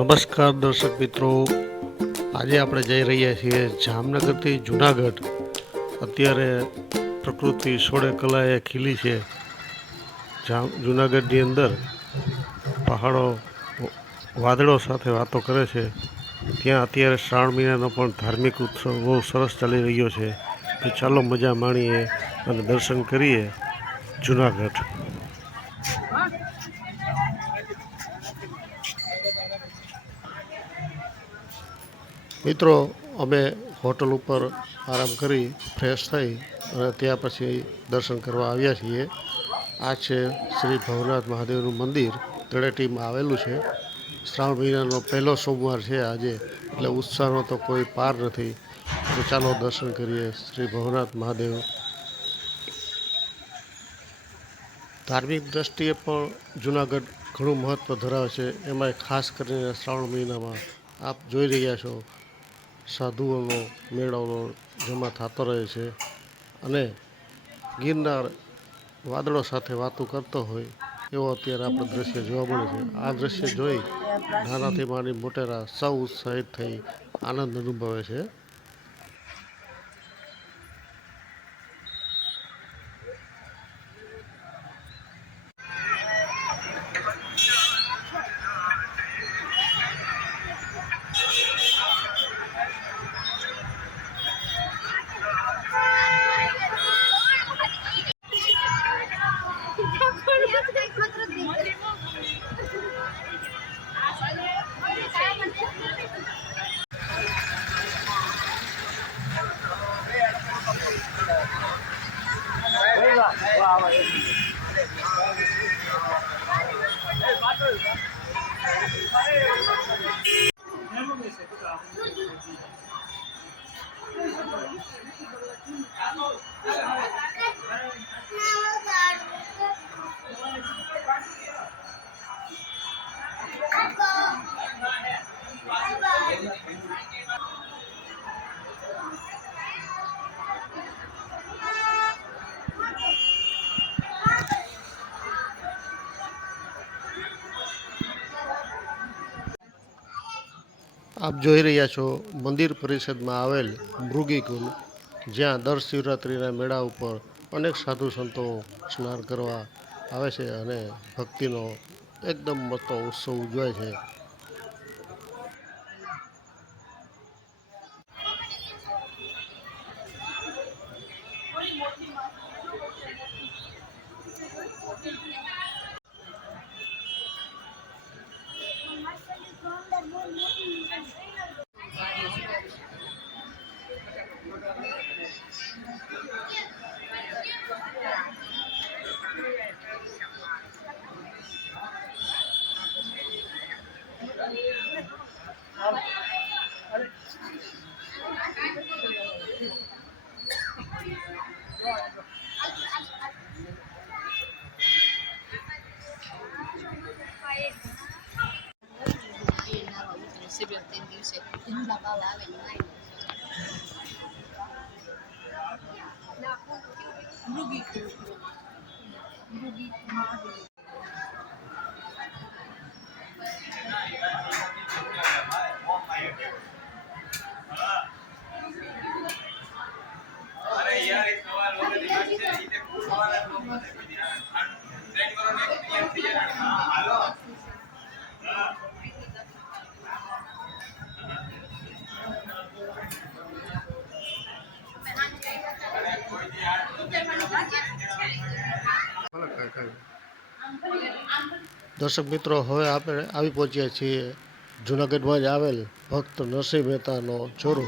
નમસ્કાર દર્શક મિત્રો, આજે આપણે જઈ રહ્યા છીએ જામનગરથી જુનાગઢ. અત્યારે પ્રકૃતિ સોળે કલાએ ખીલી છે. જુનાગઢની અંદર પહાડો વાદળો સાથે વાતો કરે છે. ત્યાં અત્યારે શ્રાવણ મહિનાનો પણ ધાર્મિક ઉત્સવ બહુ સરસ ચાલી રહ્યો છે. તો ચાલો મજા માણીએ અને દર્શન કરીએ જુનાગઢ. મિત્રો, અમે હોટલ ઉપર આરામ કરી ફ્રેશ થઈ અને ત્યાં પછી દર્શન કરવા આવ્યા છીએ. આ છે શ્રી ભવનાથ મહાદેવનું મંદિર, તળેટીમાં આવેલું છે. શ્રાવણ મહિનાનો પહેલો સોમવાર છે આજે, એટલે ઉત્સાહનો તો કોઈ પાર નથી. તો ચાલો દર્શન કરીએ શ્રી ભવનાથ મહાદેવ. ધાર્મિક દ્રષ્ટિએ પણ જુનાગઢ ઘણું મહત્ત્વ ધરાવે છે. એમાંય ખાસ કરીને શ્રાવણ મહિનામાં આપ જોઈ રહ્યા છો સાધુઓનો મેળાનો જમા થતો રહે છે અને ગિરનાર વાદળો સાથે વાતો કરતો હોય એવો અત્યારે આપણે દ્રશ્ય જોવા મળે છે. આ દ્રશ્ય જોઈ નાનાથી માંડી મોટેરા સૌ ઉત્સાહિત થઈ આનંદ અનુભવે છે. આપ જોઈ રહ્યા છો મંદિર પરિષદમાં આવેલ મૃગીકુંડ, જ્યાં દર શિવરાત્રિના મેળા ઉપર અનેક સાધુ સંતો સ્નાન કરવા આવે છે અને ભક્તિનો એકદમ મોટો ઉત્સવ ઉજવાય છે. દર્શક મિત્રો, હવે આપણે આવી પહોંચ્યા છીએ જૂનાગઢમાં જ આવેલ ભક્ત નરસિંહ મહેતાનો ચોરો.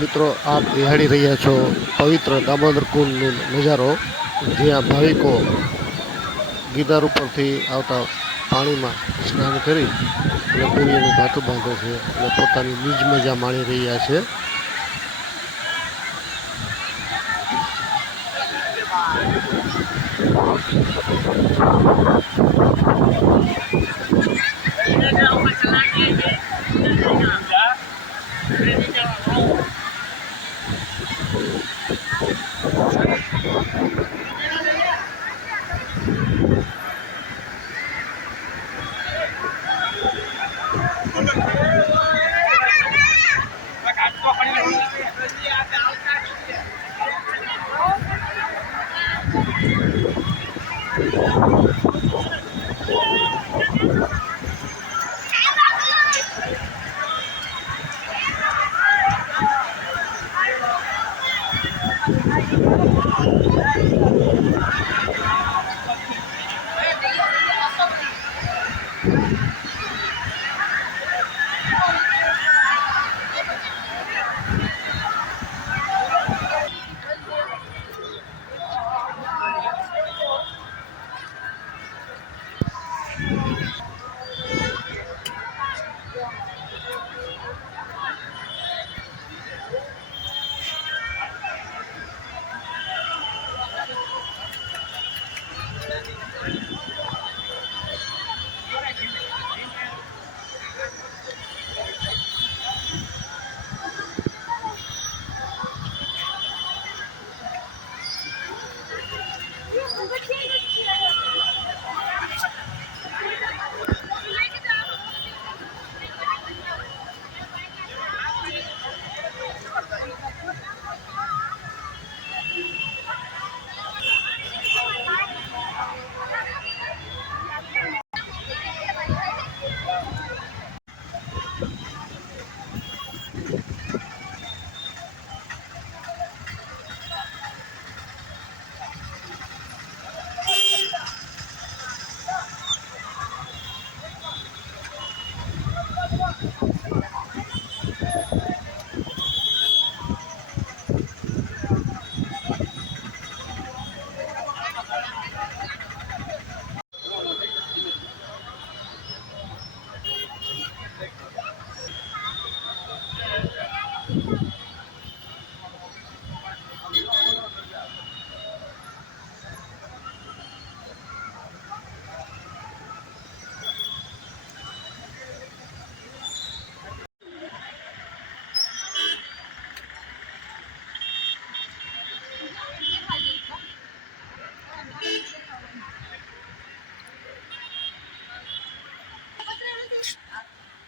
મિત્રો આપ નિહાળી રહ્યા છો પવિત્ર દામોદર કુંડનો નજારો, જ્યાં ભાવિકો ગિરનાર ઉપરથી આવતા પાણીમાં સ્નાન કરી અને પુણ્યનું ભાથું બાંધે છે અને પોતાની નિજ મજા માણી રહ્યા છે.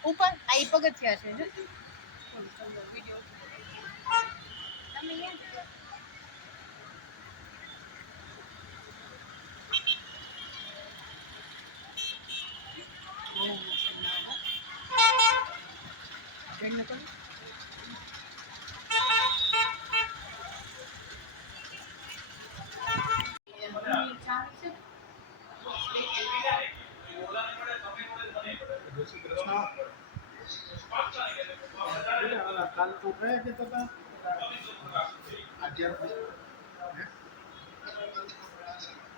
ઉપર આ પગથિયા છે. કાલ તો કયા જતા હતા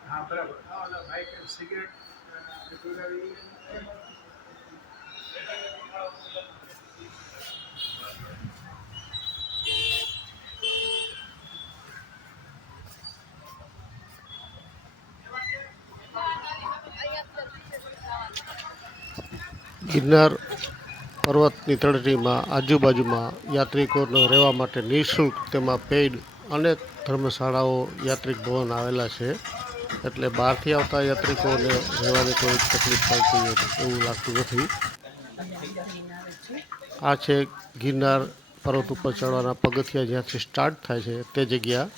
હા બરાબર બાઇક સિગરેટ ગિરનાર પર્વતની તળેટીમાં આજુબાજુમાં યાત્રિકોને રહેવા માટે નિઃશુલ્ક તેમાં પેઇડ અનેક ધર્મશાળાઓ યાત્રિક ભવન આવેલા છે, એટલે બહારથી આવતા યાત્રિકોને રહેવાની કોઈ તકલીફ પડતી એવું લાગતું નથી. આ છે ગિરનાર પર્વત ઉપર ચડવાના પગથિયા જ્યાંથી સ્ટાર્ટ થાય છે તે જગ્યા.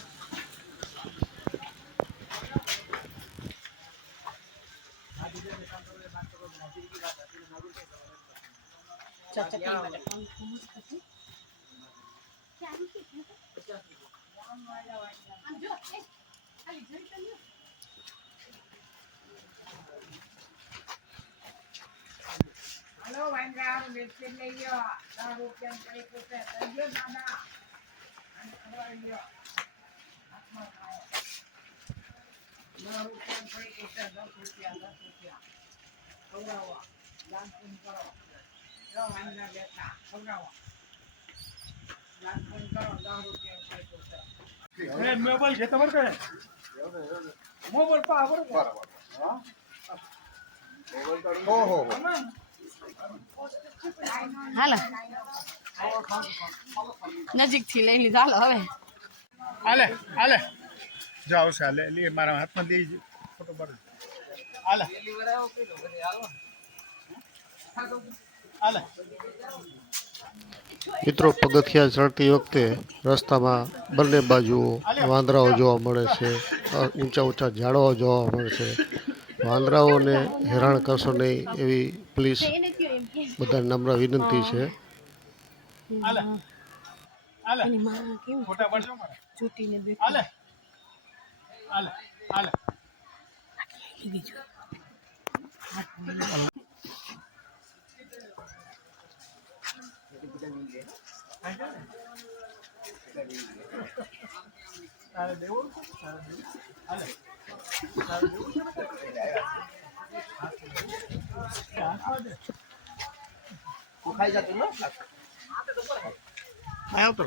હલો વાંગા મિર્ચી લઈ ગયો 10 રૂપિયા 30 રૂપિયા લઈ ગયો દાદા મોબાઈલ છે તમારે કઈ મોબાઈલ પા બરોબર હાલો નજીકથી લઈ લીધા હાલો હવે હાલે હાલે જાઓ છે હાલે લે મારા હાથમાં દઈ ફોટો પાડ હાલે હાલે મિત્રો પગથિયા ચડતી વખતે રસ્તામાં બંને બાજુ વાંદરાઓ જોવા મળે છે, ઊંચા ઊંચા ઝાડવા જોવા મળે છે. વાંદરાઓને હેરાન કરશો નહીં એવી પ્લીઝ બધા નમ્ર વિનંતી છે. હાલે હાલે ફોટા પાડજો મારા ચૂંટીને હાલે હાલે હાલે તારે દેવું હાલે ખાઈ જતું ને આયો તો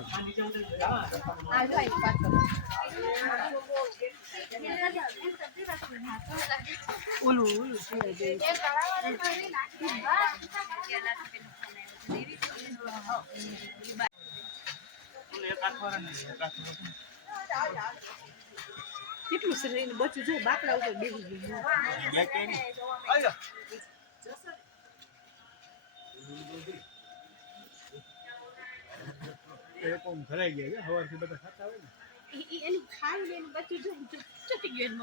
ઓલું કેટલું શરીર બચ્ચું જો બાકડા ઉપર બેસી ગયું કોમ ભરાઈ ગયા છે સવારથી બધા ખાતા હોય ને એની ખાઈ લઈને બચ્ચું જો ચટી ગયું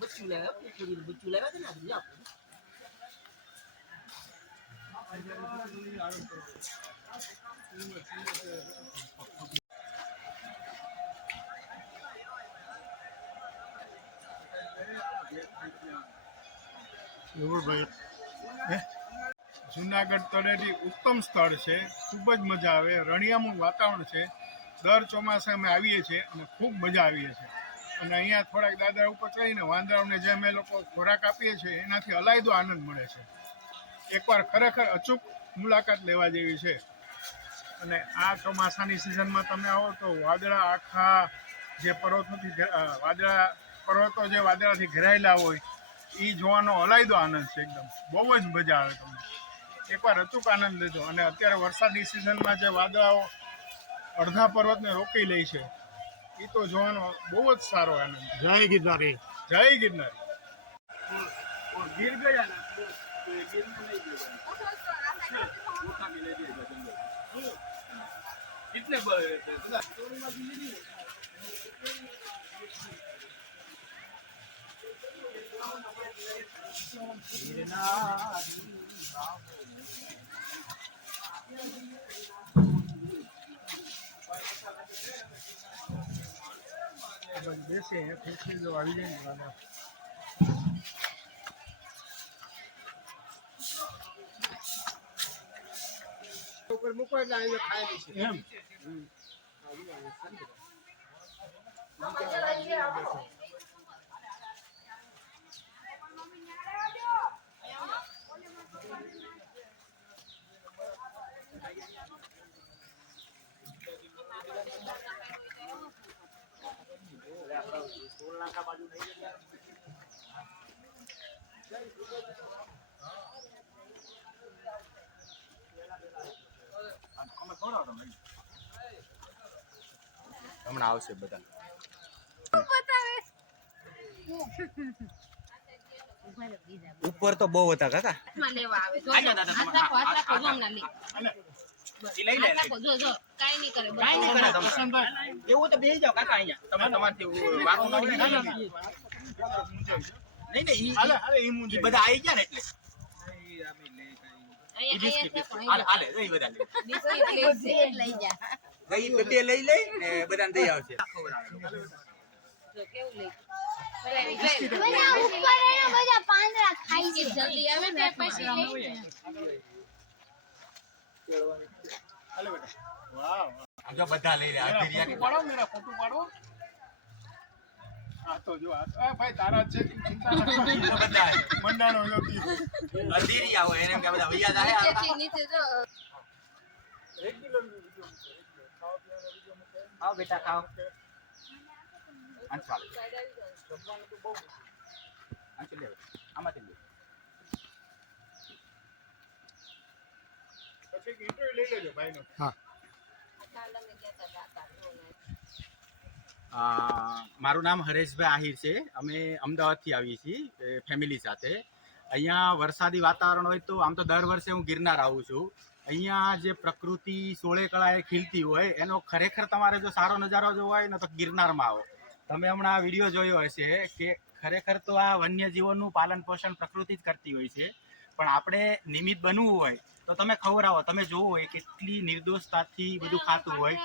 બચ્ચું લાવ્યા ને આપણે જુનાગઢ તળેટી ઉત્તમ સ્થળ છે, ખૂબ જ મજા આવે. રણિયામણું વાતાવરણ છે. દર ચોમાસે અમે આવીએ છીએ અને ખૂબ મજા આવીએ છીએ. અને અહીંયા થોડાક દાદરા ઉપર ચડીને વાંદરાઓને જે અમે લોકો ખોરાક આપીએ છીએ એનાથી અલાયદો આનંદ મળે છે. એકવાર ખરેખર અચૂક મુલાકાત લેવા જેવી છે. અને આ ચોમાસાની સિઝનમાં તમે આવો તો વાદળા આખા જે પર્વતો જે વાદળાથી ઘેરાયેલા હોય એ જોવાનો અલાયદો આનંદ છે. એકદમ બહુ જ મજા આવે તમને. એકવાર અચૂક આનંદ લેજો. અને અત્યારે વરસાદની સિઝનમાં જે વાદળાઓ અડધા પર્વતને રોકી લે છે એ તો જોવાનો બહુ જ સારો આનંદ. જય ગિરનારી. જય ગિરનારી. ગીર ગયા ને તો એ ગીરમાં નહીં ગયો कितने जैसे फिर से जो आ जाएंगे ऊपर मुको जाएंगे खाए एम હમણાં આવશે બધા. ઉપર તો બહુ હતા કાકા. લેવા આવે જો હાથ રાખો જો હમણાં લે લઈ લે જો જો કાઈ નહીં કરે કાઈ નહીં કરે તમે. એવું તો બેસી જાવ કાકા અહીંયા. તમારથી વાતો ન હોય ને. નહીં નહીં હાલે હાલે ઈ મુંજે ઈ બધા આવી ગયા ને એટલે. અહીંયા હાલે હાલે એ બધા લઈ જા ગઈ બે લઈ લઈ ને બધાને દઈ આવશે. જો કેવું લઈ બધા ઉપર એના બધા પાંદડા ખાઈ છે. જલ્દી આવે ને પછી લઈ હાલે બેટા વાહ વાહ આમ જો બધા લઈ રહ્યા મેરા અધીરિયા ફોટો પાડો, મેરા ફોટો પાડો. આ તો જો આ ભાઈ તારા જ છે, તું ચિંતા ના કર. બધા મંડાણો નથી. અધીરિયા હોય એને એમ કે બધા વૈયા જાય આવો બેટા ખાઓ અંચાલ અંચાલ આમાંથી લે પછી ઇન્ટરવ્યુ લઈ લેજો ભાઈનો. મારું નામ હરેશભાઈ આહિર છે. અમે અમદાવાદથી આવીએ છીએ ફેમિલી સાથે. અહીંયા વરસાદી વાતાવરણ હોય તો આમ તો દર વર્ષે હું ગિરનાર આવું છું. અહીંયા જે પ્રકૃતિ સોળે કળાએ ખીલતી હોય એનો ખરેખર તમારે જો સારો નજારો જોવો હોય ને તો ગિરનારમાં આવો. તમે હમણાં આ વિડીયો જોયો હશે કે ખરેખર તો આ વન્યજીવોનું પાલન પોષણ પ્રકૃતિ જ કરતી હોય છે, પણ આપણે નિમિત્ત બનવું હોય તો તમે ખવડાવો. તમે જોવો હોય કેટલી નિર્દોષતાથી બધું ખાતું હોય.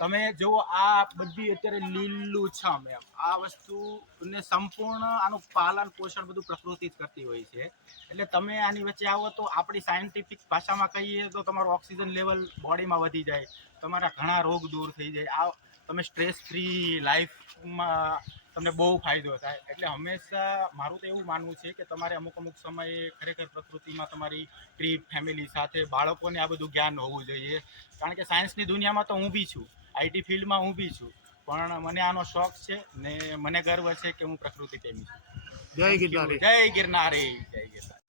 તમે જુઓ આ બધી અત્યારે લીલું છમ એમ આ વસ્તુને સંપૂર્ણ આનું પાલન પોષણ બધું પ્રકૃતિ જ કરતી હોય છે. એટલે તમે આની વચ્ચે આવો તો આપણી સાયન્ટિફિક ભાષામાં કહીએ તો તમારું ઓક્સિજન લેવલ બોડીમાં વધી જાય, તમારા ઘણા રોગ દૂર થઈ જાય, આ તમે સ્ટ્રેસ ફ્રી લાઈફમાં તમને બહુ ફાયદો થાય. એટલે હંમેશા મારું તો એવું માનવું છે કે તમારે અમુક સમયે ખરેખર પ્રકૃતિમાં તમારી ટ્રીપ ફેમિલી સાથે બાળકોને આ બધું જ્ઞાન હોવું જોઈએ. કારણ કે સાયન્સની દુનિયામાં તો હું બી છું, આઈટી ફિલ્ડમાં હું બી છું, પણ મને આનો શોખ છે ને મને ગર્વ છે કે હું પ્રકૃતિ પ્રેમી છું. જય ગિરનારી. જય ગિરનારી. જય ગિરનારી.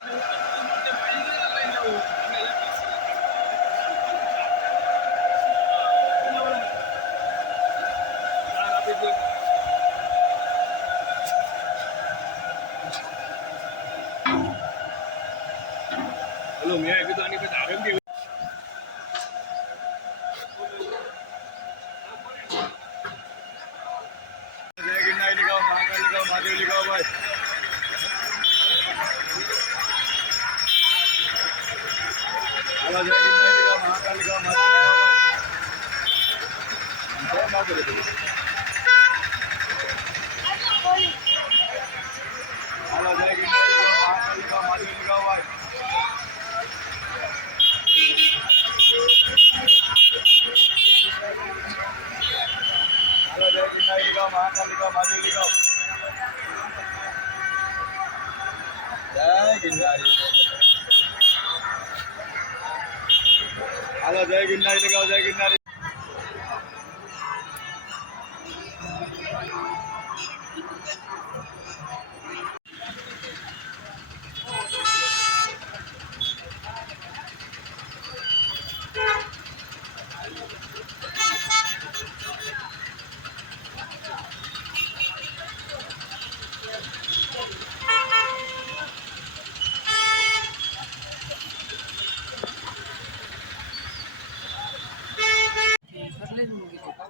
હેલો મેં કીધું આની પછી આરંભી જય ગિરનારી લગાવો, મહાકાલ લગાવો, મહાદેવ લગાવો ભાઈ. હાલો જય ગિરનારી લગાવો, મહાકાલ લગાવો, મહાદેવ લગાવો ભાઈ. જય મહાદેવ. હાલો જય ગિરનારી લગાવો, મહાકાલ લગાવો, મહાદેવ લગાવો ભાઈ. હાલો જય ગિરનારી લગાવો, મહાકાલ લગાવો, મહાદેવ લગાવો. જય ગિરનારી. હાલો જય ગિરનારી લગાવો, જય ગિરનારી. એટલે જ મૂકી દીધું.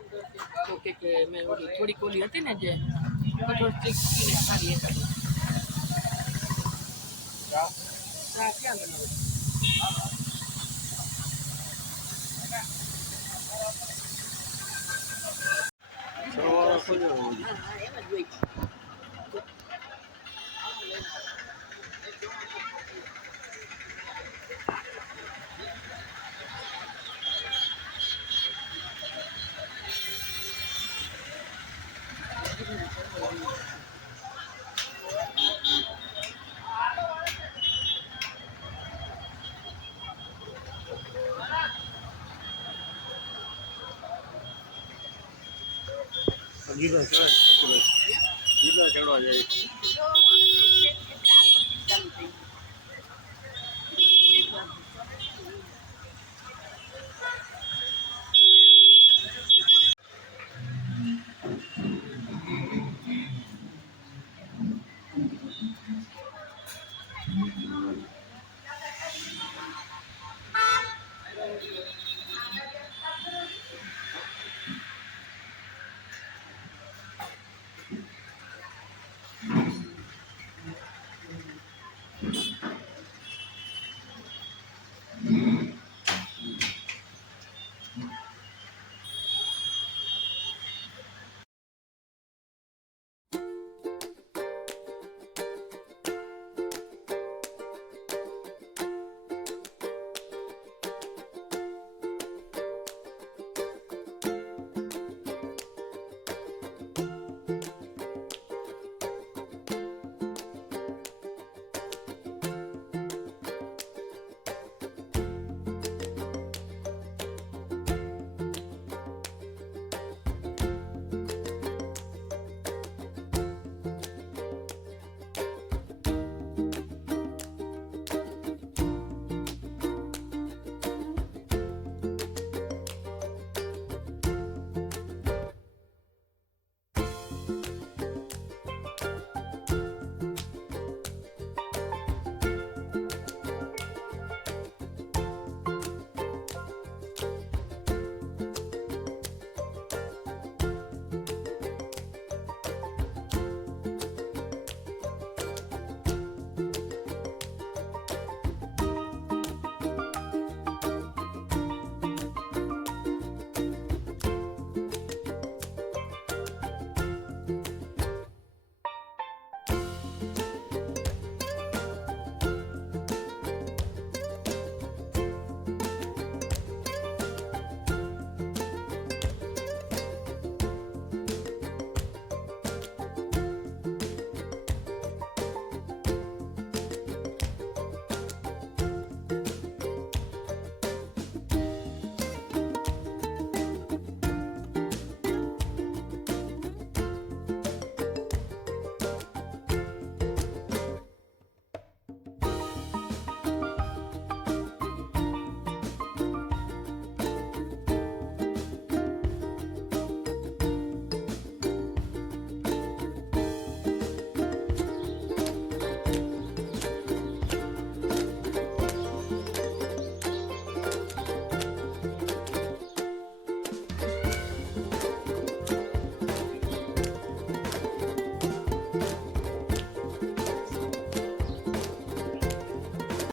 તો કે મેં ઓલી થોડીક ઓલી હતી ને જે થોડીક ચીકીને સારી એક ચા ક્યાં બનાવે? એમ જ હોય. ગિરનાર ચડવા જાય.